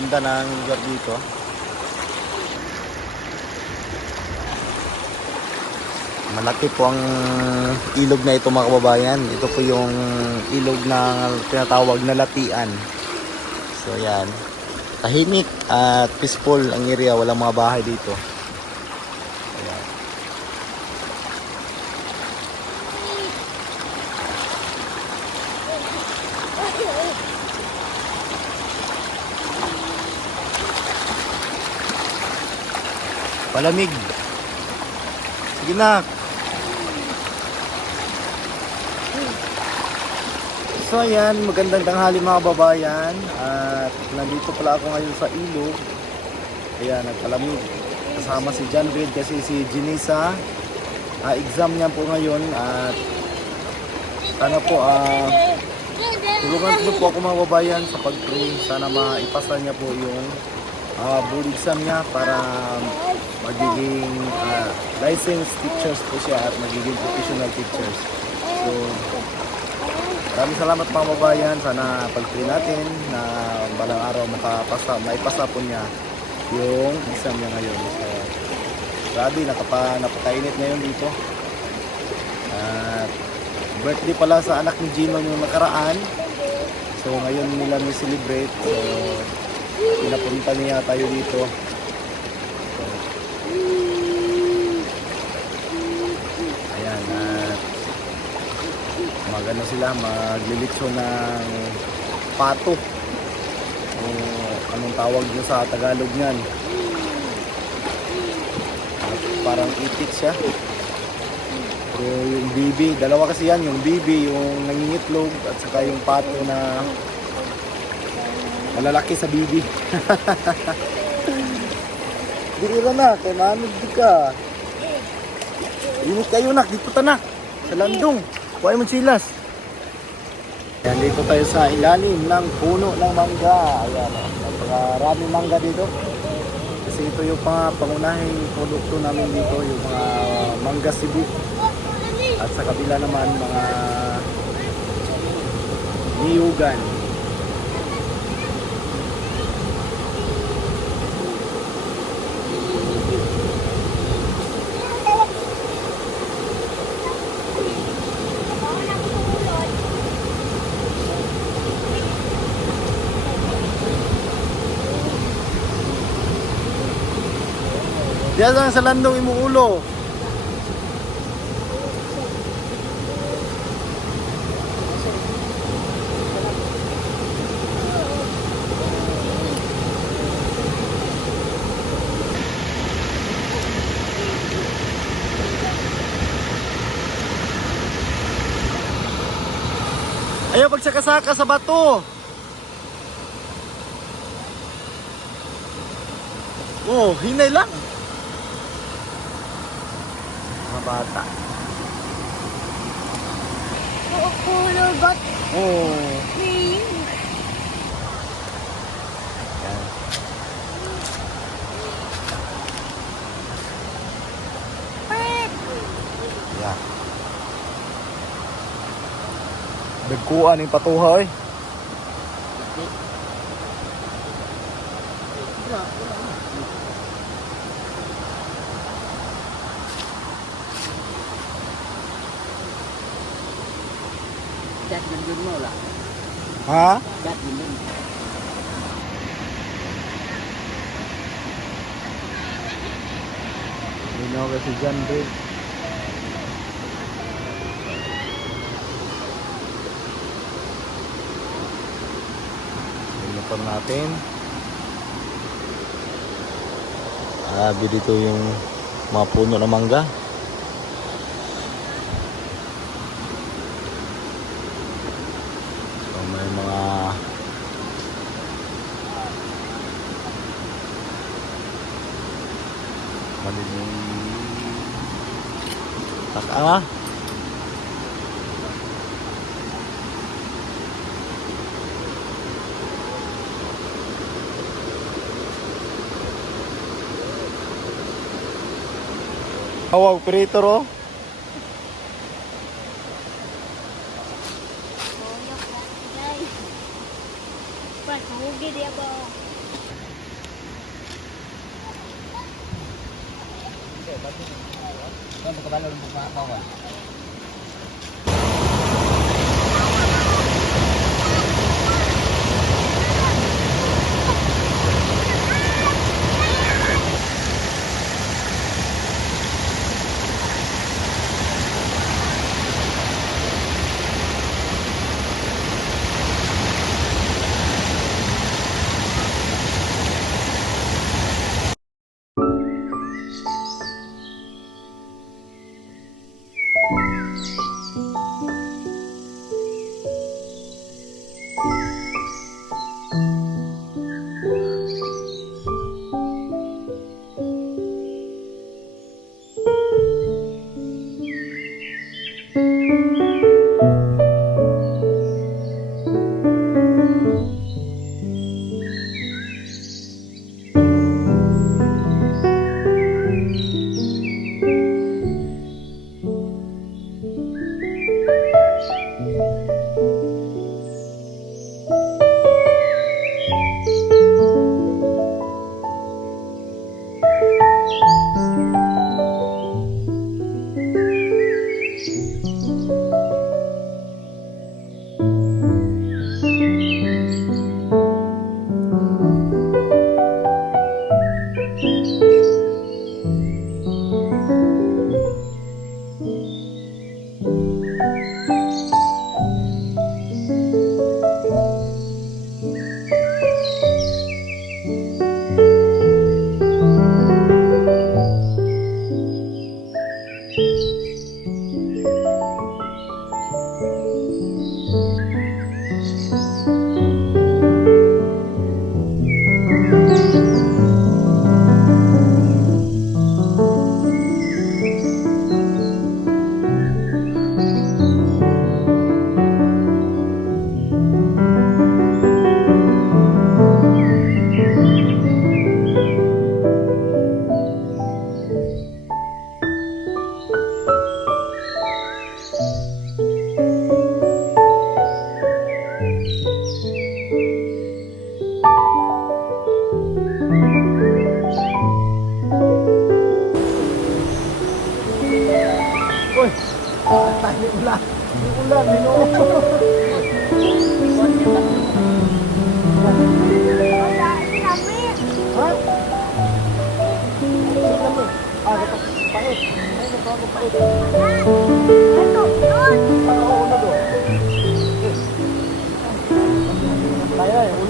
ganda ng lugar dito. Malaki po ang ilog na ito mga kababayan. Ito po yung ilog na tinatawag na Latian. So yan. Tahimik at peaceful ang area. Walang mga bahay dito. Ayan. Palamig. Sige na. So ayan, magandang tanghali mga babayan. At nandito pala ako ngayon sa ilog. Ayan, nagpalamig. Kasama si John Reid kasi si Janisa. Exam niya po ngayon. At sana po tulungan niyo po ako mga babayan sa pag-pray. Sana maipasa niya po yung board exam niya para magiging licensed teachers po siya at magiging professional teachers. So maraming salamat mga babayan. Sana pag-pray natin na balang araw maipasa po niya yung exam niya ngayon. So, grabe, napakainit ngayon dito. At birthday pala sa anak ni Gino yung nakaraan. So ngayon nila ni-celebrate. So pinapunta niya tayo dito. So, ayan, magano sila, maglilitsyo ng pato o anong tawag nyo sa Tagalog niyan. Parang itik siya. So yung bibi, dalawa kasi yan, yung bibi, yung nangingitlog at saka yung pato na malalaki sa bibi. Dira na, kay mamig di ka. Init kayo nak, dito ta na. Sa landong. Kuha mo silas. Ayan, dito tayo sa ilalim ng puno ng mangga. Ayan, napakaraming mangga dito. Kasi ito yung pangunahing produkto namin dito, yung mga mangga Cebu. At sa kabila naman, mga niyugan. Diyan lang sa landong imuulo. Ayaw pagsakasaka sa bato. Oh, hinay lang. Mga bata. Kulugot. Oh. Yan. Yeah. Dagkuan yung patuha eh. Gat gundun mo lah. Ha? Gat gundun. Linaw kasi dyan, Red. Motor natin. Dito yung mga puno ng mangga. So may mga taka. Wow, operator oh.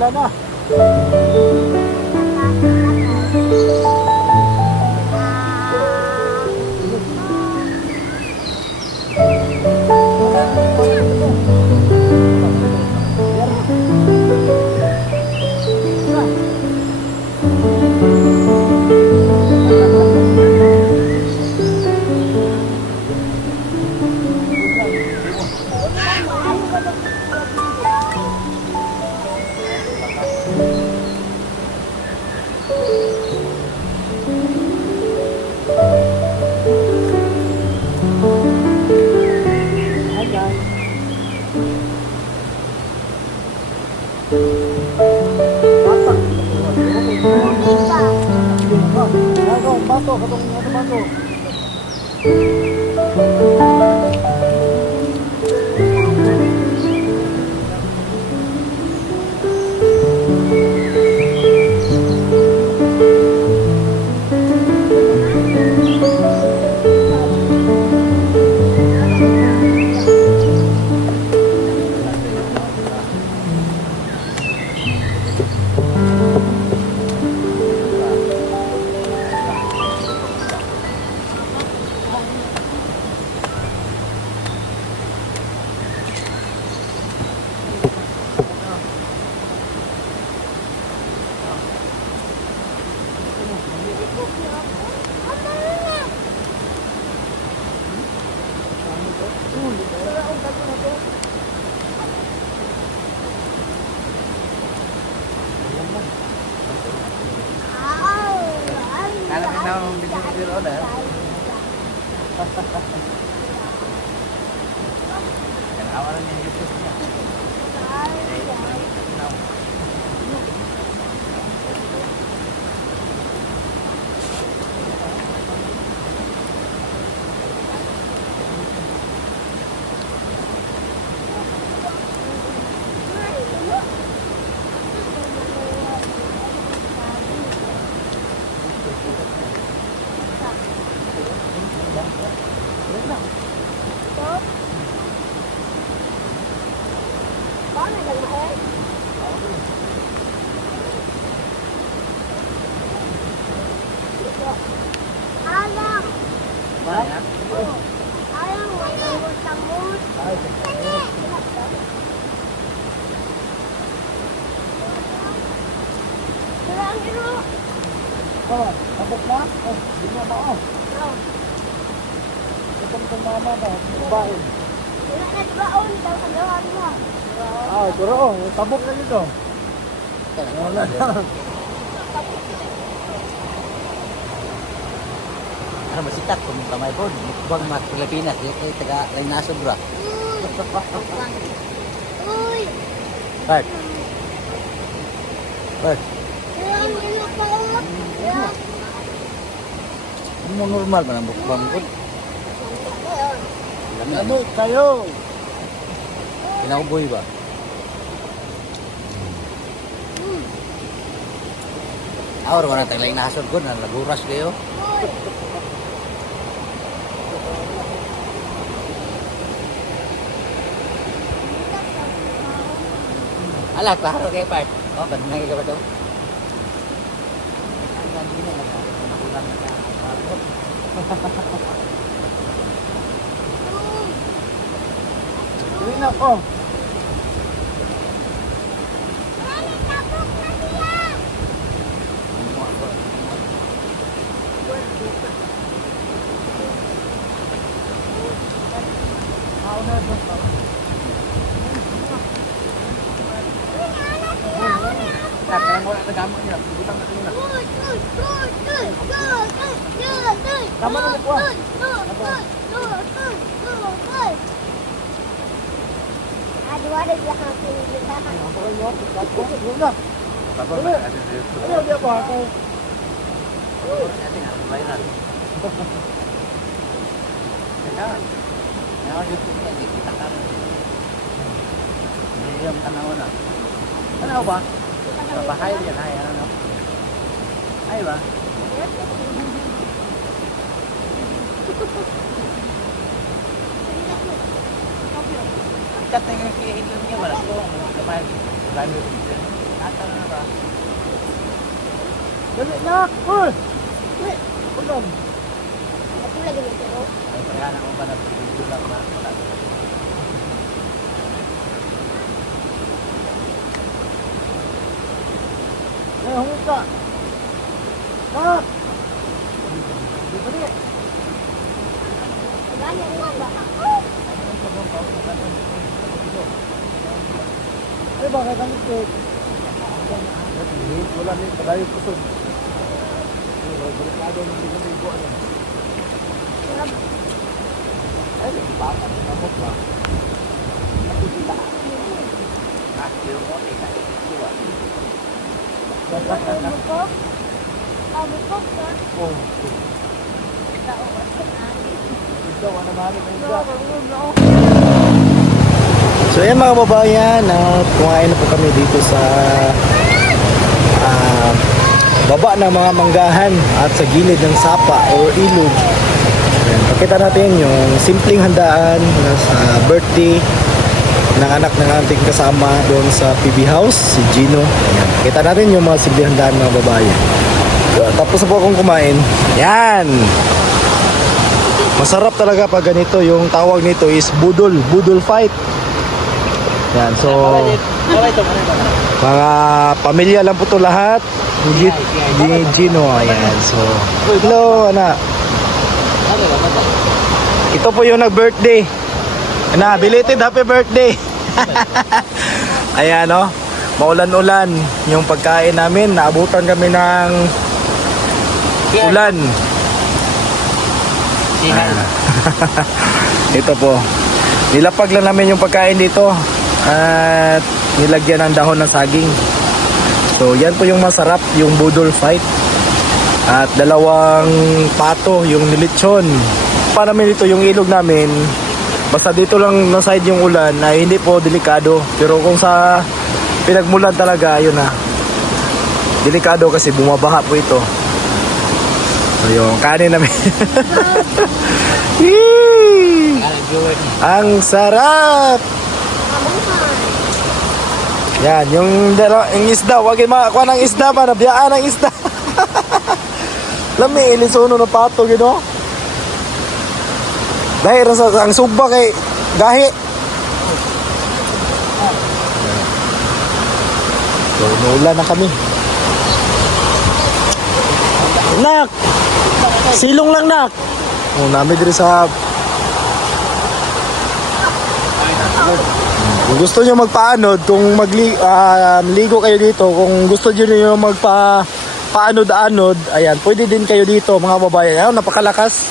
Ulan na. Bato, katong ano bato. Alam. Wala na. Alam, samut-samut. Kurang dulu. Oh, tabok na? Oh, di na ba? Oh, Oh, itong mama ba? Babae. wala na baon daw sa gawan mo. Ah, turo oh, tabok na dito. Wala na. Ano masikat kung kamay po. Mukbang mat Pilipinas. Yung kay taga Lainasod bro. Uy, Bart. Bart. kurang dulu kau. Ya. Ano mo normal ba ng mukbang po? Ano kayo? Pinauboy ba? Awar ko na taga Lainasod ko. Nalaguras kayo. Alat, paharo kayo, Bart. Oh, ba't nangyayi ka ba ito? Ang ganda na lang. Nakulang na ka. Uwi na ko. Parang wala na gamot niya. Butang na kanina. Tama na po. Aduh, ada di belakang sini. Di belakang. Apa kayo? Uwi na. Papa, Uwi. Ayaw di ba ako? ating harus bayaran. Jangan. Jangan YouTube niya, kita kan. Hindi yung tanaw na. Tanaw ba? Bahay yan, ay, ano? Ay ba? Kat na yung kihilom niya, wala ko. Kamay, dami yung pizza. Nata na ba? Dali na. Uy. Uy. Ulam. Aku lagi mikir. Ay, kaya na ko ba na video lang na. Wala. Eh, hungot ka. Nak. Dali. Banyak uang tak? Ay, bakit ang ito? Wala na yung padayo kusog. Balikado ng ligo-ligo. Ay, nagpapang ng kamot ba? Ah, yung mo, eh, nakikikuha. Buko. Ah, buko ka. Oh. Ikaw, ano mahali na ikaw? So yan mga kababayan, kumain na po kami dito sa baba ng mga manggahan at sa gilid ng sapa o ilog. Ayan, pakita natin yung simpleng handaan na sa birthday ng anak ng ating kasama doon sa PB House, si Gino. Ayan, pakita natin yung mga simpleng handaan mga kababayan. So, tapos na po akong kumain. Yan! Masarap talaga pag ganito. Yung tawag nito is budol fight. Yan, so mga pamilya lang po to lahat. Ni Gino, ayan. So, hello, anak. Ito po yung nag-birthday. Anak, belated happy birthday. Ayan, no. Maulan-ulan yung pagkain namin. Naabutan kami ng ulan. Ito po. Nilapag lang namin yung pagkain dito. At nilagyan ng dahon ng saging. So yan po yung masarap, yung budol fight. At dalawang pato, yung nilitsyon. Para namin dito yung ilog namin, basta dito lang na side yung ulan ay hindi po delikado. Pero kung sa pinagmulan talaga, yun na, delikado kasi bumabaha po ito. So yung kanin namin. Yee! Ang sarap! Yan, yung isda, wag kayo makakuha ng isda pa, nabiyaan ng isda. Lami, ilisuno ng pato, gino. Dahil ang suba kay gahi. So, naulan na kami. Nak! Silong lang, nak! Oh, namin dito sa... Kung gusto nyo magpaanod, kung ligo kayo dito, kung gusto nyo magpaanod-anod, ayan, pwede din kayo dito mga babayan. Ayan, napakalakas.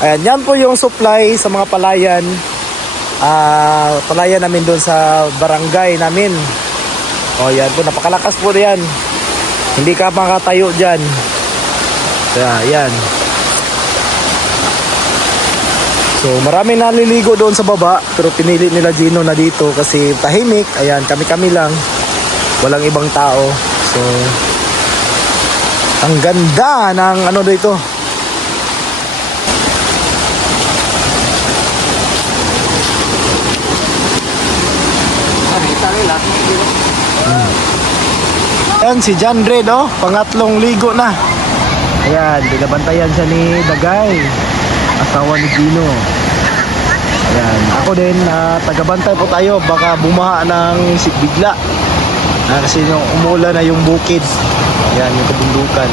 Ayan, yan po yung supply sa mga palayan. Palayan namin doon sa barangay namin. O yan po, napakalakas po yan. Hindi ka makatayo dyan. Kaya, yan. So maraming naliligo doon sa baba, pero pinili nila Gino na dito kasi tahimik. Ayan, kami-kami lang, walang ibang tao. So ang ganda ng ano dito. Ayan si John Red, oh, pangatlong ligo na. Ayan, binabantayan siya ni Dagay, asawa ni Gino. Ayan, ako din, tagabantay po tayo, baka bumaha ng bigla. Kasi yung umulan na yung bukid. Ayan, yung kabundukan.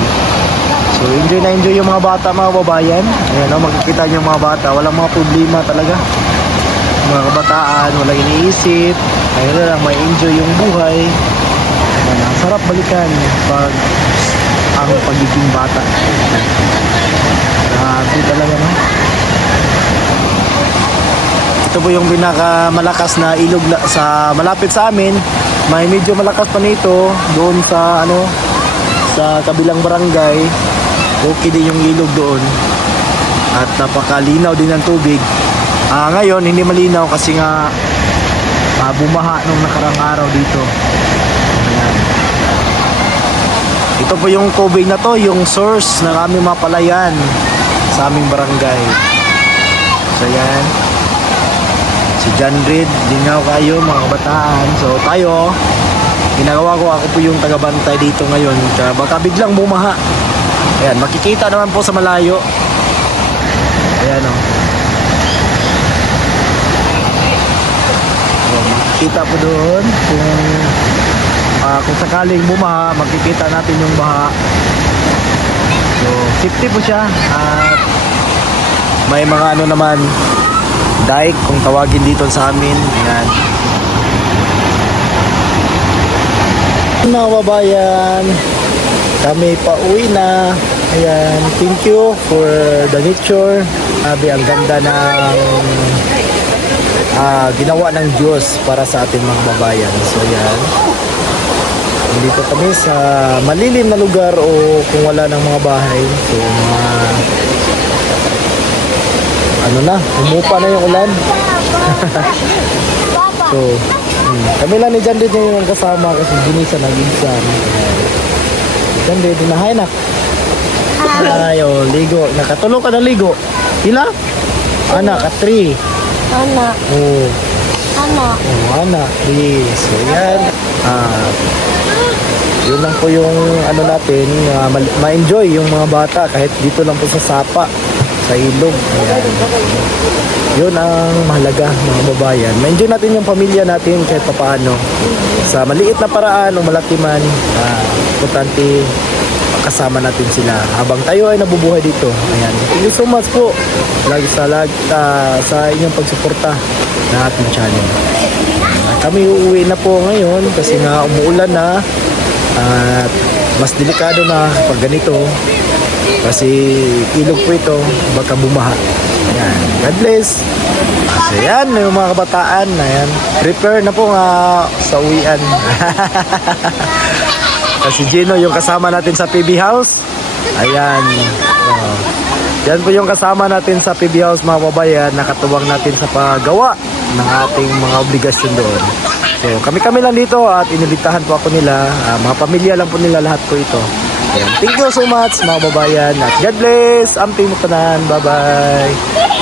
So enjoy na enjoy yung mga bata, mga babayan. Ayan, makikita niyo yung mga bata, walang mga problema talaga. Mga kabataan, walang iniisip. Ayun na lang, may enjoy yung buhay. Ayan, ang sarap balikan pag ang pagiging bata. Grabe talaga, no? Ito po yung pinakamalakas na ilog sa malapit sa amin. May medyo malakas pa nito doon sa sa kabilang barangay. Okay din yung ilog doon. At napakalinaw din ng tubig. Ngayon hindi malinaw kasi nga bumaha nung nakarang araw dito. Ayan. Ito po yung tubig na to, yung source ng aming mga palayan sa aming barangay. So yan, si John Reed, lingaw kayo mga kabataan. So tayo, ginagawa ko, ako po yung tagabantay dito ngayon. Baka biglang bumaha. Ayan, makikita naman po sa malayo. Ayan, o. Makikita po doon kung sakaling bumaha, makikita natin yung baha. So safety po siya. At may mga naman, dike kung tawagin dito sa amin. Ayan. Mga babayan, kami pa uwi na. Ayan, thank you for the nature. Sabi, ang ganda ng ginawa ng Diyos para sa ating mga babayan. So yan, dito kami sa malilim na lugar o kung wala ng mga bahay. So umupa na yung ulan. So kami lang ni John Reed yung kasama kasi Junisa nag-exam. John Reed, dinahay na. Ayaw, ligo. Nakatulog ka na ligo. Ila? Anak, ka 3. Anak. Oh. Anak. Oh, anak. Yes. So yan. Yun lang po yung natin, ma-enjoy yung mga bata kahit dito lang po sa sapa, sa ilog. Ayan. Yun ang mahalaga mga babayan. Ma-enjoy natin yung pamilya natin kahit papaano. Sa maliit na paraan o malaki man, importante kasama natin sila habang tayo ay nabubuhay dito. Ayan. Thank you so much po lagi sa inyong pagsuporta ng ating channel. Kami uuwi na po ngayon kasi nga umuulan na at mas delikado na pag ganito kasi ilog po ito, baka bumaha. Ayan. God bless. So yan, yung mga kabataan, ayan, prepare na po sa uwian. Kasi Gino yung kasama natin sa PB House. Ayan. Yan po yung kasama natin sa PB House mga babayan. Nakatuwang natin sa paggawa ng ating mga obligasyon doon. So kami-kami lang dito at inibitahan po ako nila. Mga pamilya lang po nila lahat po ito. Ayan. Thank you so much mga babayan. At God bless. Amping mo tanan. Bye bye.